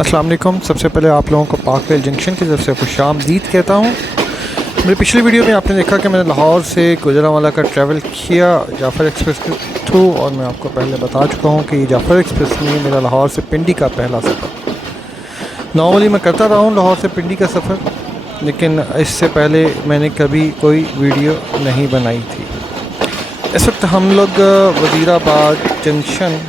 अस्सलाम वालेकुम। सबसे पहले आप लोगों को पाकवेल जंक्शन की तरफ से खुशामदीद कहता हूँ। मेरी पिछली वीडियो में आपने देखा कि मैंने लाहौर से गुजरांवाला का ट्रैवल किया जाफ़र एक्सप्रेस के थ्रू, और मैं आपको पहले बता चुका हूँ कि जाफ़र एक्सप्रेस में मेरा लाहौर से पिंडी का पहला सफ़र। नॉर्मली मैं करता रहा हूँ लाहौर से पिंडी का सफ़र, लेकिन इससे पहले मैंने कभी कोई वीडियो नहीं बनाई थी। इस वक्त हम लोग वज़ीराबाद जंक्शन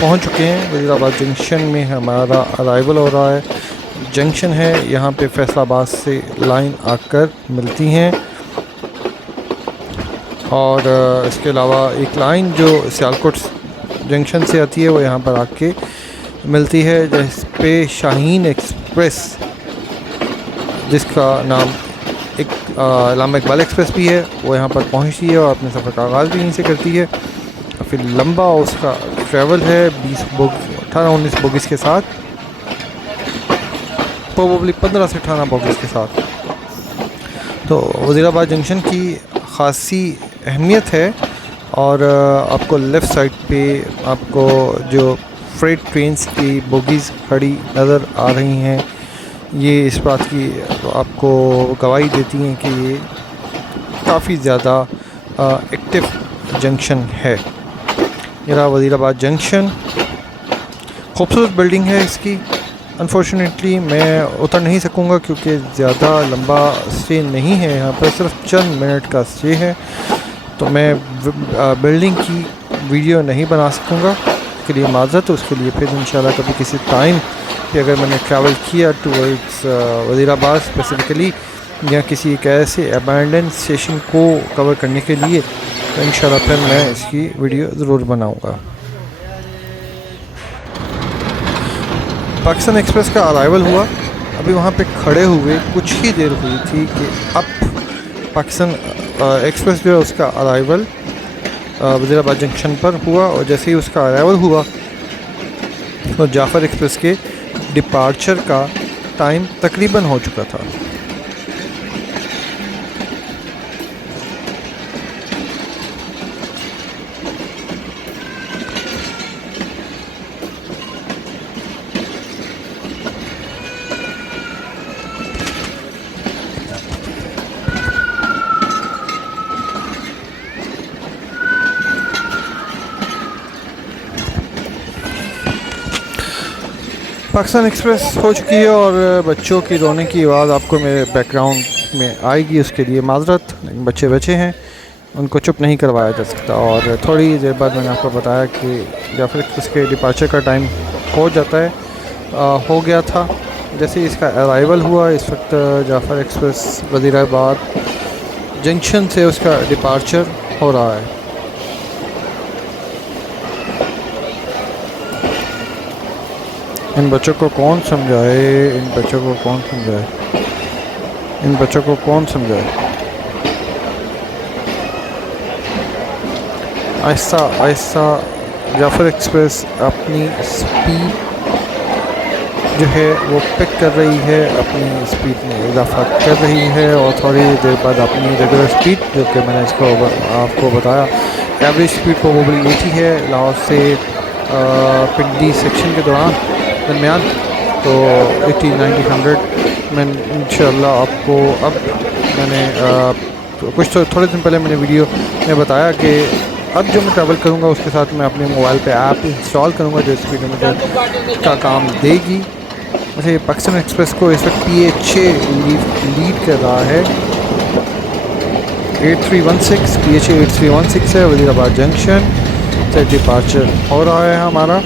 पहुंच चुके हैं। वज़ीराबाद जंक्शन में हमारा अराइवल हो रहा है। जंक्शन है, यहाँ पे फैसलाबाद से लाइन आकर मिलती हैं, और इसके अलावा एक लाइन जो सियालकोट जंक्शन से आती है वो यहाँ पर आके मिलती है, जिस पे शाहीन एक्सप्रेस, जिसका नाम एक अल्लामा इकबाल एक्सप्रेस भी है, वो यहाँ पर पहुँचती है और अपने सफ़र का आगाज़ भी यहीं से करती है। फिर लंबा उसका ट्रैवल है 18-19 बोगीज़ के साथ, प्रोबेबली 15 से 18 बोगीज़ के साथ। तो वज़ीराबाद जंक्शन की ख़ासी अहमियत है, और आपको लेफ़्ट साइड पे आपको जो फ्रेट ट्रेन्स की बोगीज़ खड़ी नज़र आ रही हैं, ये इस बात की आपको गवाही देती हैं कि ये काफ़ी ज़्यादा एक्टिव जंक्शन है। मेरा वज़ीराबाद जंक्शन खूबसूरत बिल्डिंग है इसकी। अनफॉर्चुनेटली मैं उतर नहीं सकूंगा क्योंकि ज़्यादा लंबा स्टे नहीं है यहाँ पर, सिर्फ चंद मिनट का स्टे है, तो मैं बिल्डिंग की वीडियो नहीं बना सकूंगा। उसके लिए माज़रत, उसके लिए फिर इंशाल्लाह कभी किसी टाइम कि अगर मैंने ट्रैवल किया टूवर्ड्स वज़ीराबाद स्पेसिफ़िकली, या किसी एक ऐसे अबैंडन स्टेशन को कवर करने के लिए, तो इंशाल्लाह फिर मैं इसकी वीडियो ज़रूर बनाऊंगा। पाकिस्तान एक्सप्रेस का अराइवल हुआ, अभी वहाँ पे खड़े हुए कुछ ही देर हुई थी कि अब पाकिस्तान एक्सप्रेस जो है उसका अराइवल वज़ीराबाद जंक्शन पर हुआ, और जैसे ही उसका अराइवल हुआ तो जाफ़र एक्सप्रेस के डिपार्चर का टाइम तकरीबन हो चुका था। पाकिस्तान एक्सप्रेस हो चुकी है, और बच्चों की रोने की आवाज़ आपको मेरे बैकग्राउंड में आएगी, उसके लिए माज़रत। लेकिन बच्चे बच्चे हैं, उनको चुप नहीं करवाया जा सकता। और थोड़ी देर बाद मैंने आपको बताया कि जाफ़र एक्सप्रेस के डिपार्चर का टाइम हो जाता है, हो गया था जैसे ही इसका अराइवल हुआ। इस वक्त जाफ़र एक्सप्रेस वज़ीराबाद जंक्शन से उसका डिपार्चर हो रहा है। इन बच्चों को कौन समझाए, इन बच्चों को कौन समझाए, इन बच्चों को कौन समझाए। आहिस्ता आहिस्ता जाफ़र एक्सप्रेस अपनी स्पीड जो है वो पिक कर रही है, अपनी स्पीड में इजाफा कर रही है, और थोड़ी देर बाद अपनी रेगुलर स्पीड, जो कि मैंने इसको आपको बताया एवरेज स्पीड प्रोबेबली 80 है लाहौर से पिंडी सेक्शन के दरमियान, तो 80, 90, 100 मैं इंशाल्लाह आपको अब मैंने कुछ तो थोड़े दिन पहले मैंने वीडियो में बताया कि अब जो मैं ट्रैवल करूँगा उसके साथ मैं अपने मोबाइल पे ऐप इंस्टॉल करूँगा जो स्पीडोमीटर का काम देगी। वैसे पाकिस्तान एक्सप्रेस को इस वक्त PHA लीड कर रहा है, 8316 PHA 8316 है। वज़ीराबाद जंक्शन से डिपार्चर हो रहा है हमारा।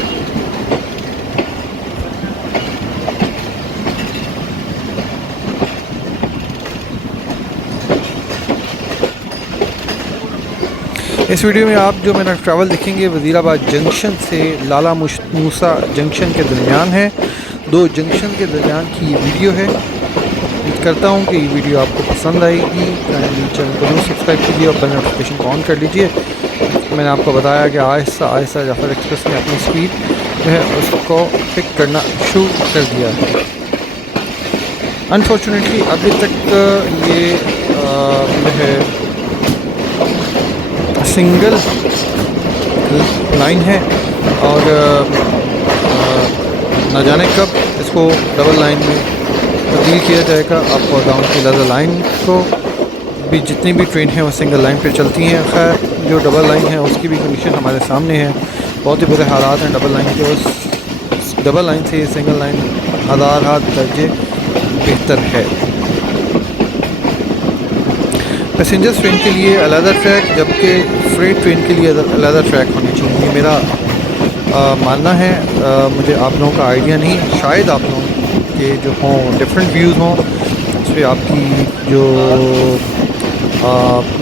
इस वीडियो में आप जो मेरा ट्रैवल देखेंगे वज़ीराबाद जंक्शन से लाला मूसा जंक्शन के दरमियान है। दो जंक्शन के दरमियान की ये वीडियो है। उम्मीद करता हूँ कि ये वीडियो आपको पसंद आएगी। चैनल को जरूर सब्सक्राइब कीजिए और बेल नोटिफिकेशन को ऑन कर लीजिए। मैंने आपको बताया कि आहिस्ता आहिस्ता जाफ़र एक्सप्रेस ने अपनी स्पीड जो है उसको पिक करना शुरू कर दिया है। अनफॉर्चुनेटली अभी तक ये जो है सिंगल लाइन है, और न जाने कब इसको को डबल लाइन में तब्दील किया जाएगा। अप और डाउन की लेज़र लाइन को भी जितनी भी ट्रेन हैं वो सिंगल लाइन पे चलती हैं। खैर जो डबल लाइन है उसकी भी कंडीशन हमारे सामने है, बहुत ही बुरे हालात हैं डबल लाइन के। उस डबल लाइन से सिंगल लाइन हज़ार हाथ दर्जे बेहतर है। पैसेंजर्स ट्रेन के लिए अलग ट्रैक, जबकि फ्रेट ट्रेन के लिए अलग ट्रैक होनी चाहिए, मेरा मानना है। मुझे आप लोगों का आइडिया नहीं, शायद आप लोगों के जो हों डिफरेंट व्यूज़ हों, उस पर आपकी जो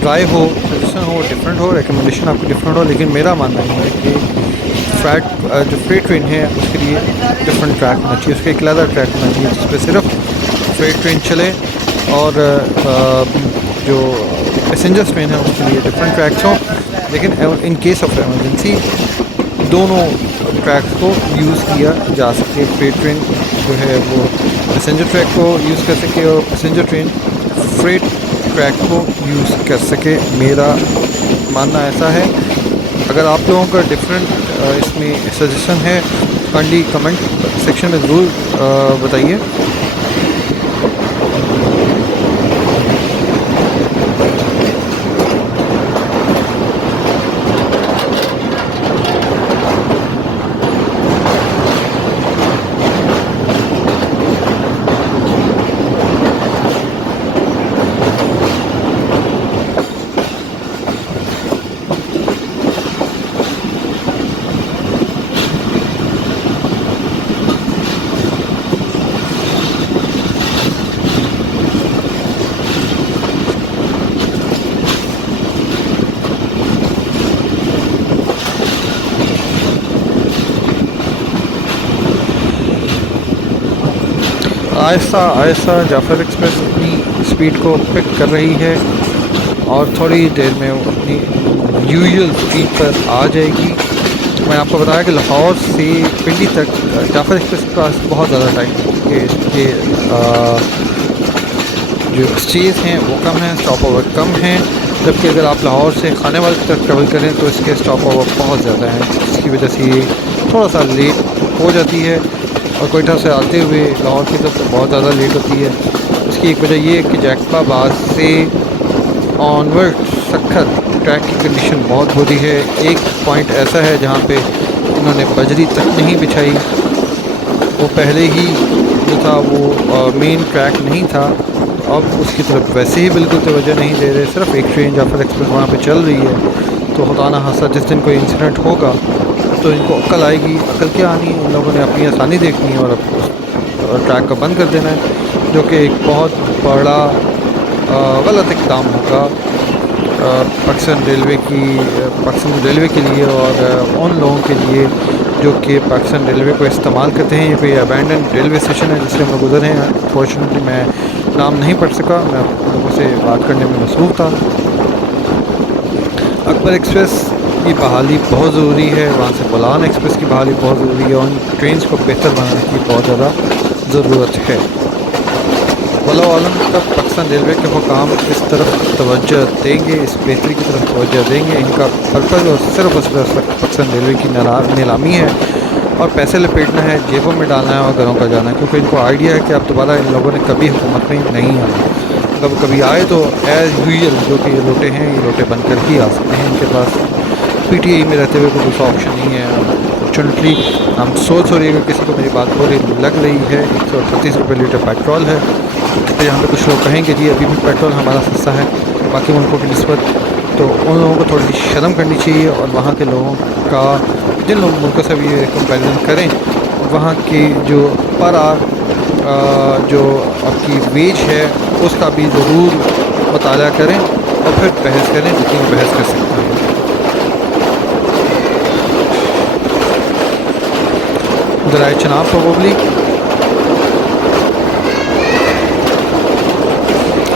राय हो, सजेशन हो, डिफरेंट हो, रिकमेंडेशन आपकी डिफरेंट हो, लेकिन मेरा मानना है कि जो फ्रेट ट्रेन है उसके लिए डिफरेंट ट्रैक होना चाहिए, उसका एक अलग ट्रैक होना चाहिए जिस पर सिर्फ फ्रेट ट्रेन चले, और जो पैसेंजर्स ट्रेन है उसके लिए डिफरेंट ट्रैक्स हों। लेकिन इन केस ऑफ एमरजेंसी दोनों ट्रैक्स को यूज़ किया जा सके। फ्रेट ट्रेन जो है वो पैसेंजर ट्रैक को यूज़ कर सके और पैसेंजर ट्रेन फ्रेट ट्रैक को यूज़ कर सके, मेरा मानना ऐसा है। अगर आप लोगों का डिफरेंट इसमें सजेशन है काइंडली कमेंट सेक्शन में ज़रूर बताइए। आहिस्ता आहिस्ता जाफ़र एक्सप्रेस अपनी स्पीड को पिक कर रही है और थोड़ी देर में वो अपनी यूजुअल स्पीड पर आ जाएगी। मैंने आपको बताया कि लाहौर से पिंडी तक जाफ़र एक्सप्रेस के पास बहुत ज़्यादा टाइम के इसके जो स्टेज हैं वो कम हैं, स्टॉप ओवर कम हैं, जबकि अगर आप लाहौर से खाने वाले की तरफ ट्रेवल करें तो इसके स्टॉप ओवर बहुत ज़्यादा हैं, जिसकी वजह से ये थोड़ा सा लेट हो जाती है। और कोयटा से आते हुए लाहौर की तरफ बहुत ज़्यादा लेट होती है। इसकी एक वजह ये है कि जैकबाबाद से ऑनवर्ड सक्खर ट्रैक की कंडीशन बहुत बुरी है। एक पॉइंट ऐसा है जहाँ पे उन्होंने बजरी तक नहीं बिछाई, वो पहले ही जो था वो मेन ट्रैक नहीं था, अब उसकी तरफ वैसे ही बिल्कुल तवज्जो नहीं दे रहे। सिर्फ एक ट्रेन जाफ़र एक्सप्रेस वहाँ पे चल रही है, तो खुदा ना खास्ता जिस दिन कोई इंसिडेंट होगा तो इनको अक्ल आएगी। अक्ल क्या आनी है, इन लोगों ने अपनी आसानी देखनी है और ट्रैक को बंद कर देना है, जो कि एक बहुत बड़ा गलत इक़दाम होगा पाकिस्तान रेलवे के लिए और उन लोगों के लिए जो कि पाकिस्तान रेलवे को इस्तेमाल करते हैं। ये कोई अबैंडन रेलवे स्टेशन है जिससे हम लोग गुजरे हैं। अनफॉर्चुनेटली मैं नाम नहीं पढ़ सका, मैं आप लोगों से बात करने में मसरूफ़ था। अकबर एक्सप्रेस की बहाली बहुत ज़रूरी है, वहाँ से बोलान एक्सप्रेस की बहाली बहुत ज़रूरी है, और उन ट्रेन को बेहतर बनाने की बहुत ज़्यादा ज़रूरत है। वल्लाहु आलम तब पाकिस्तान रेलवे के हुकाम इस तरफ तवज्जो देंगे, इस बेहतरी की तरफ तवज्जो देंगे। इनका पर्पज़ और सिर्फ पाकिस्तान रेलवे की नीलामी है और पैसे लपेटना है, जेबों में डालना है और घरों का जाना है, क्योंकि इनको आइडिया है कि अब दोबारा इन लोगों ने कभी हुकूमत में नहीं आना। कभी आए तो एज़ यूजुअल जो कि ये लोटे हैं, ये लोटे बनकर ही आ सकते हैं। इनके पास पीटीआई में रहते हुए कोई दूसरा ऑप्शन नहीं है। अनफॉर्चुनेटली हम सोच हो रही है, किसी को मेरी बात पूरी लग रही है। 138 रुपये लीटर पेट्रोल है, तो यहाँ पे कुछ लोग कहेंगे जी अभी भी पेट्रोल हमारा सस्ता है बाकी मुल्कों की निस्बत, तो उन लोगों को थोड़ी शर्म करनी चाहिए और वहाँ के लोगों का, जिन लोग मुल्कों से भी कंपेरिजन करें, वहाँ की जो पर आर जो आपकी वेज है उसका भी ज़रूर मुताला करें और फिर बहस करें, जितनी बहस कर सकते हैं। दराए चनाब प्रोबेबली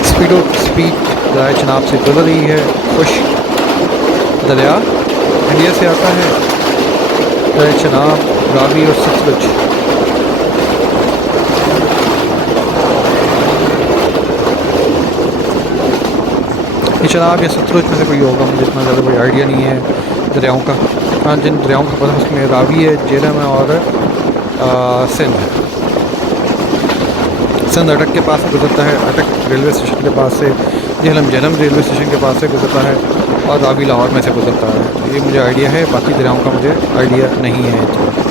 स्पीड दराए चनाब से गुजर रही है। खुश दरिया इंडिया से आता है, दराए चनाब, रावी और सतलुज। ये चनाब या सतलुज में से कोई होगा, मुझे इतना ज़्यादा कोई आइडिया नहीं है दरियाओं का। हाँ, जिन दरियाओं का पता उसमें रावी है, जेलम है और सिंध है। सिंध अटक के पास से गुजरता है, अटक रेलवे स्टेशन के पास से, झेलम जहलम रेलवे स्टेशन के पास से गुजरता है, और रावी लाहौर में से गुजरता है। तो ये मुझे आइडिया है, बाकी दरियाओं का मुझे आइडिया नहीं है।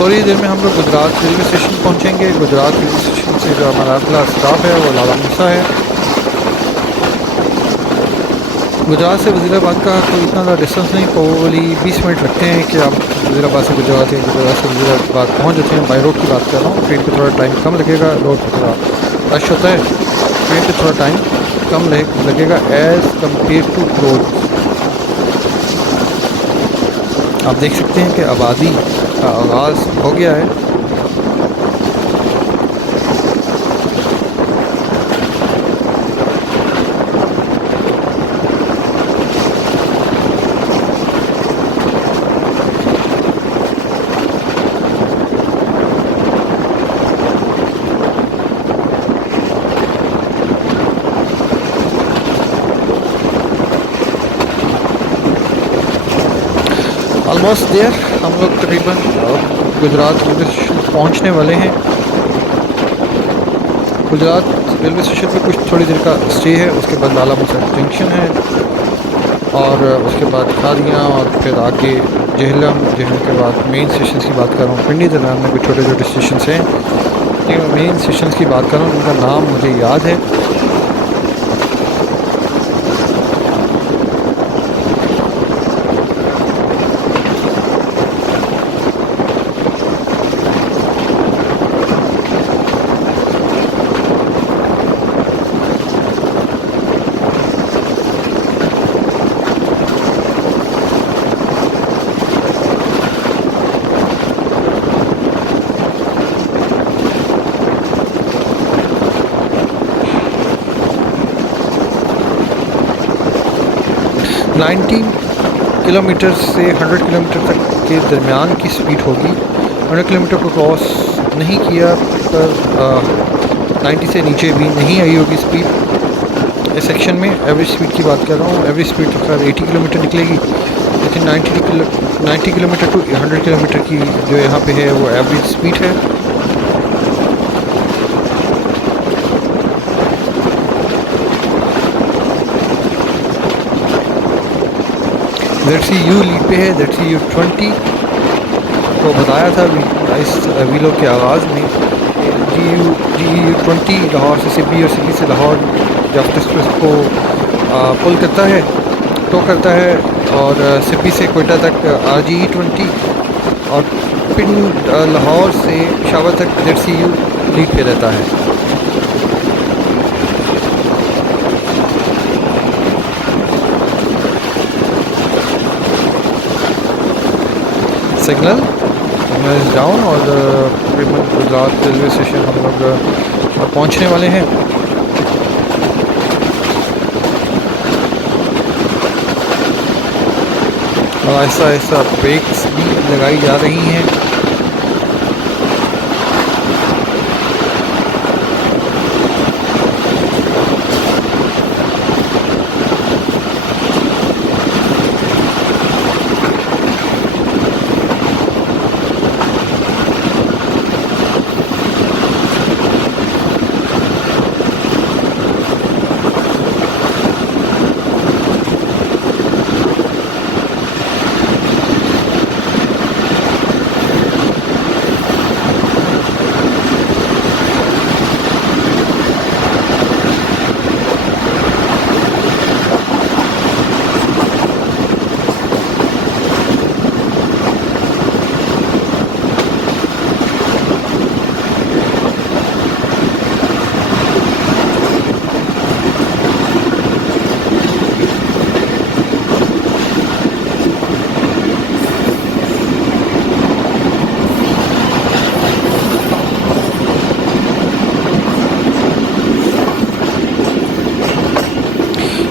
थोड़ी देर में हम लोग गुजरात रेलवे स्टेशन पहुंचेंगे। गुजरात रेलवे स्टेशन से जो हमारा अगला स्टॉप है वो लाला मूसा है। गुजरात से वज़ीराबाद का कोई इतना ज़्यादा डिस्टेंस नहीं, प्रोबेबली 20 मिनट लगते हैं कि आप वज़ीराबाद से गुजरात या गुजरात से वज़ीराबाद पहुँच जाते हैं। बाई रोड की बात कर रहा हूँ, ट्रेन पे थोड़ा टाइम कम लगेगा, रोड पर थोड़ा रश होता है, ट्रेन पे थोड़ा टाइम कम लगेगा एज़ कम्पेयर टू रोड। आप देख सकते हैं कि आबादी का आगाज़ हो गया है। ऑलमोस्ट देयर, हम लोग तकरीबन गुजरात रेलवे स्टेशन पहुँचने वाले हैं। गुजरात रेलवे स्टेशन पे कुछ थोड़ी देर का स्टे है, उसके बाद लाला मूसा जंक्शन है, और उसके बाद खादियाँ, और फिर आगे झेलम के बाद मेन स्टेशन की बात कर रहा हूँ। पिंडी दरमियान में कुछ छोटे छोटे स्टेशन हैं, लेकिन मैं मेन स्टेशन की बात कर रहा हूँ, उनका नाम मुझे याद है। किलोमीटर से 100 किलोमीटर तक के दरमियान की स्पीड होगी। 100 किलोमीटर को क्रॉस नहीं किया पर 90 से नीचे भी नहीं आई होगी स्पीड। इस सेक्शन में एवरेज स्पीड की बात कर रहा हूँ, एवरेज स्पीड तो खैर 80 किलोमीटर निकलेगी, लेकिन 90 किलोमीटर टू 100 किलोमीटर की जो यहाँ पे है वो एवरेज स्पीड है। ZCU लीड पे है, ZCU 20 को बताया था इस वीडियो के आगाज़ में। GU 20 लाहौर से सिब्बी और सिब्बी से लाहौर जब एक्सप्रेस को पुल करता है, टो करता है, और सिब्बी से कोयटा तक RGE 20, और पिंड लाहौर से पेशावर तक ZCU लीड पे रहता है। सिग्नल डाउन, और तकरीबन गुजरात रेलवे स्टेशन हम लोग पहुंचने वाले हैं। और आहिस्ता आहिस्ता ब्रेक्स भी लगाई जा रही हैं।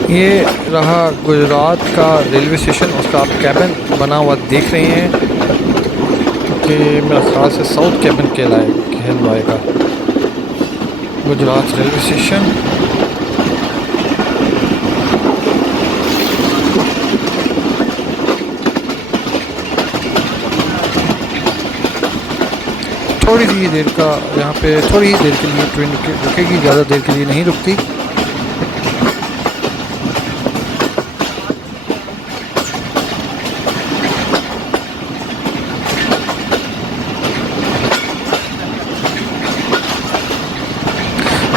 ये रहा गुजरात का रेलवे स्टेशन, उसका आप कैबिन बना हुआ देख रहे हैं कि मेरा ख्याल से साउथ कैबिन कहलवाएगा गुजरात रेलवे स्टेशन। थोड़ी सी देर का यहाँ पे थोड़ी ही देर के लिए ट्रेन रुकेगी, ज़्यादा देर के लिए नहीं रुकती।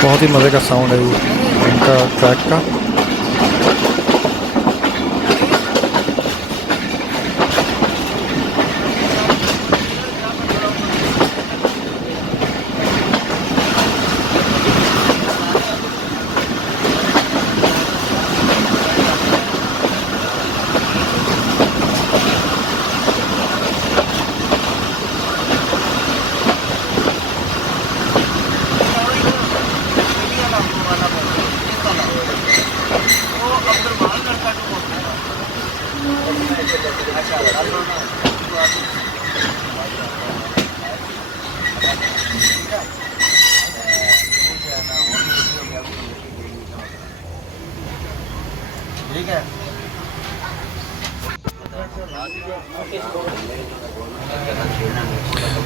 बहुत ही मज़े का साउंड है इनका ट्रैक का।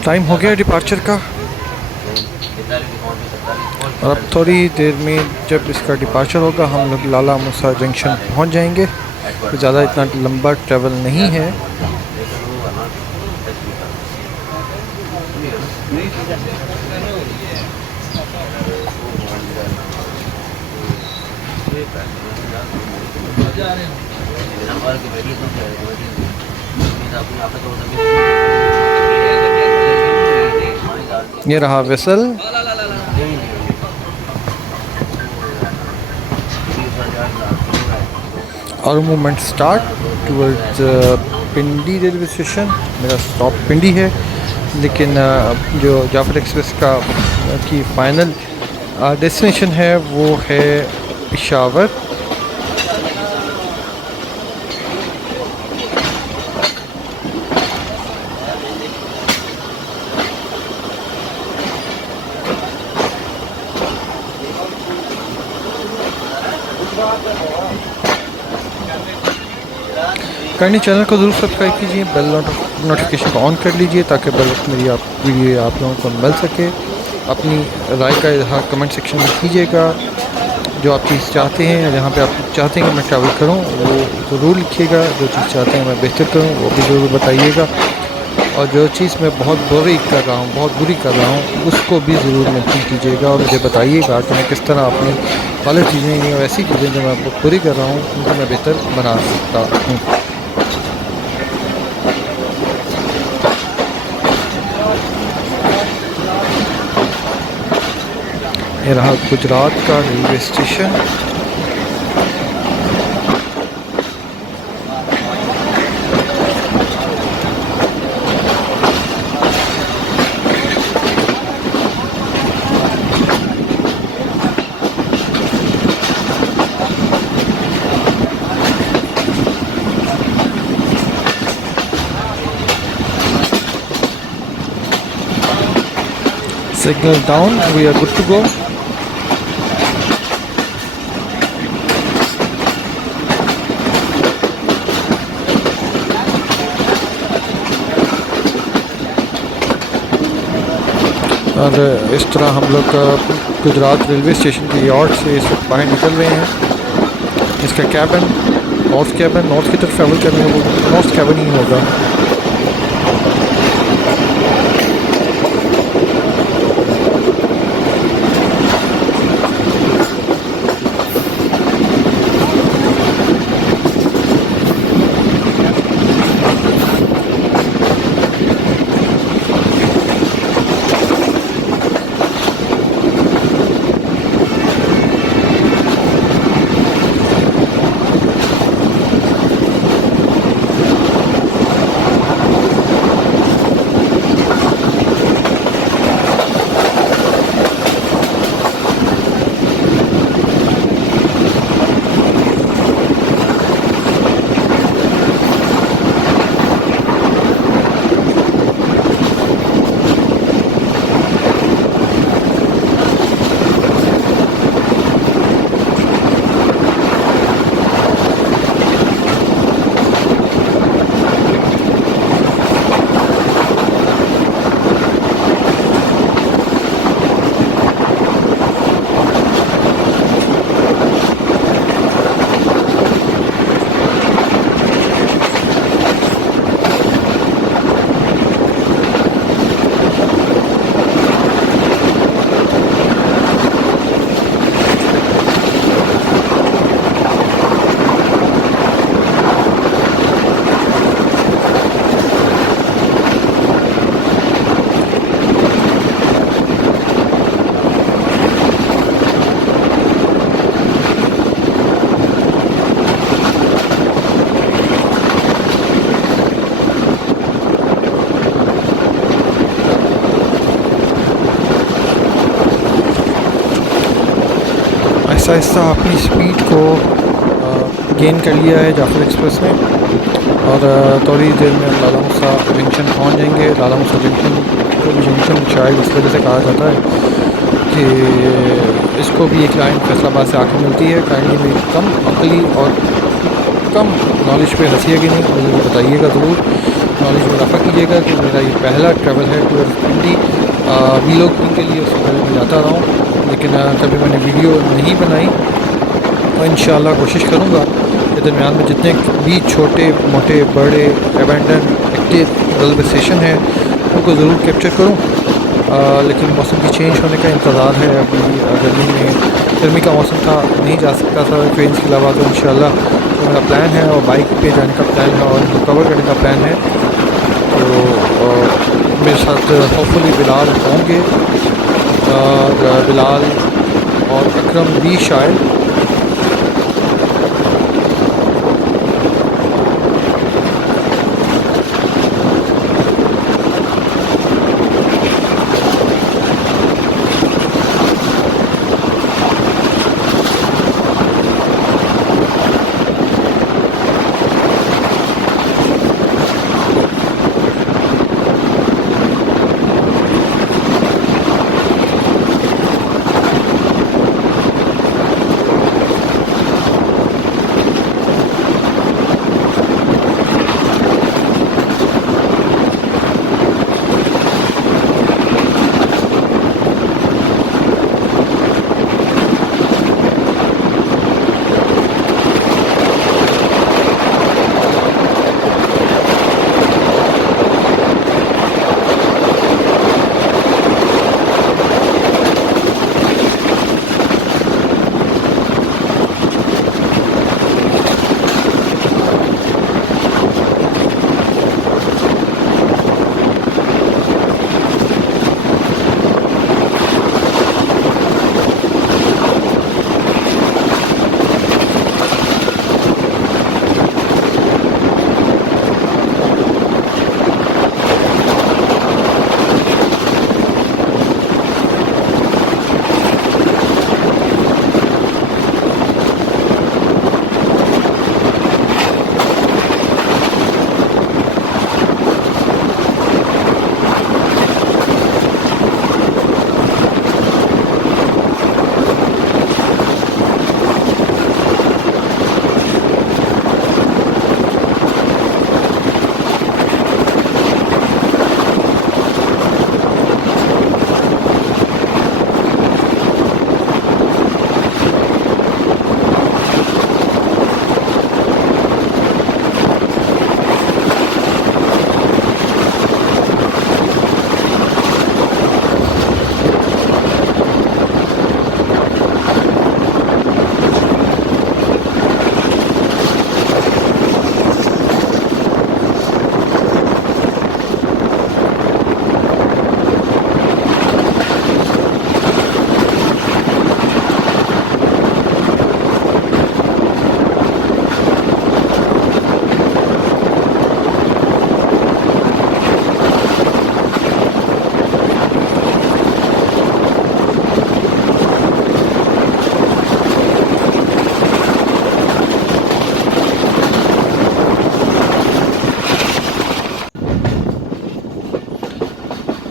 टाइम हो गया डिपार्चर का, और अब थोड़ी देर में जब इसका डिपार्चर होगा हम लोग लाला मूसा जंक्शन पहुंच जाएंगे। तो ज़्यादा इतना लंबा ट्रैवल नहीं है। ये रहा वेसल, और मूवमेंट स्टार्ट टूवर्ड्स पिंडी रेलवे स्टेशन। मेरा स्टॉप पिंडी है, लेकिन जो जाफर एक्सप्रेस की फ़ाइनल डेस्टिनेशन है वो है पेशावर। करनी चैनल को ज़रूर सब्सक्राइब कीजिए, बेल नोटिफिकेशन को ऑन कर लीजिए ताकि मेरी वीडियो आप लोगों को मिल सके। अपनी राय का इज़हार कमेंट सेक्शन में कीजिएगा। जो आप चीज़ चाहते हैं, जहाँ पे आप चाहते हैं कि मैं ट्रैवल करूँ वो ज़रूर लिखिएगा। जो चीज़ चाहते हैं मैं बेहतर करूँ वो भी ज़रूर बताइएगा। और जो चीज़ मैं बहुत बुरी कर रहा हूँ उसको भी ज़रूर मेंशन कीजिएगा और मुझे बताइएगा कि मैं किस तरह अपनी गलत चीज़ें या ऐसी चीज़ें जो मैं बुरी कर रहा हूँ उनको मैं बेहतर बना सकता हूँ। ये रहा गुजरात का railway station. Signal down, we are good to go. और इस तरह हम लोग गुजरात रेलवे स्टेशन के यार्ड से इस वक्त बाहर निकल रहे हैं। इसका कैबिन नॉर्थ की तरफ ट्रैवल करने में नॉर्थ कैबिन ही होगा। आहिस्ता अपनी स्पीड को गेन कर लिया है जाफर एक्सप्रेस ने, और थोड़ी देर में हम लाला मूसा जंक्शन पहुंच जाएंगे। लाला मूसा जंक्शन शायद इस वजह से कहा जाता है कि इसको भी एक लाइन फैसलाबाद से आके मिलती है। काइंडली मेरी कम अकली और कम नॉलेज पे हंसीए कि नहीं, मुझे बताइएगा ज़रूर, नॉलेज में इजाफा कीजिएगा कि मेरा ये पहला ट्रैवल है टूर पिंडी। वीलॉगिंग के लिए उससे पहले मैं जाता रहा हूँ, लेकिन कभी मैंने वीडियो नहीं बनाई, और इंशाल्लाह कोशिश करूँगा कि दरमियान में जितने भी छोटे मोटे बड़े एबेंडन एक्टिव रेलवे स्टेशन हैं उनको ज़रूर कैप्चर करूँ। लेकिन मौसम की चेंज होने का इंतज़ार है। अभी गर्मी का मौसम था, नहीं जा सकता था ट्रेन के अलावा, तो इंशाल्लाह तो मेरा प्लान है और बाइक पे जाने का प्लान है और इनको कवर करने का प्लान है। तो मेरे साथ होपफुली बिलाल होंगे, और बिलाल और अकरम भी शायद।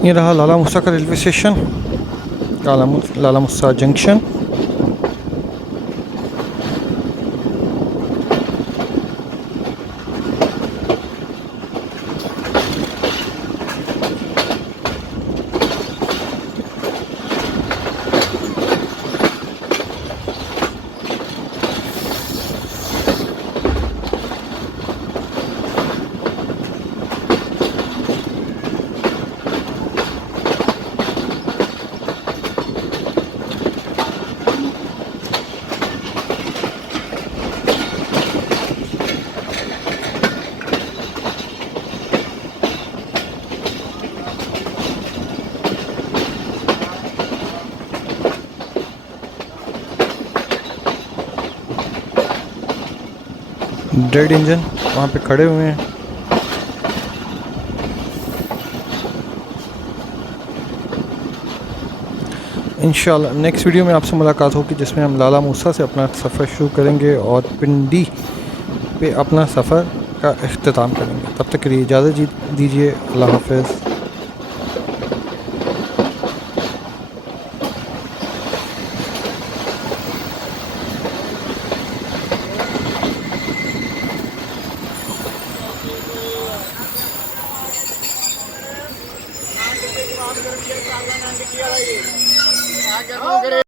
ये रहा लाला मूसा का रेलवे स्टेशन, लाला मूसा जंक्शन। डेड इंजन वहाँ पे खड़े हुए हैं। इंशाल्लाह नेक्स्ट वीडियो में आपसे मुलाकात होगी, जिसमें हम लाला मूसा से अपना सफ़र शुरू करेंगे और पिंडी पे अपना सफ़र का अख्ताम करेंगे। तब तक के लिए इजाज़त दीजिए। अल्लाह हाफ़िज़।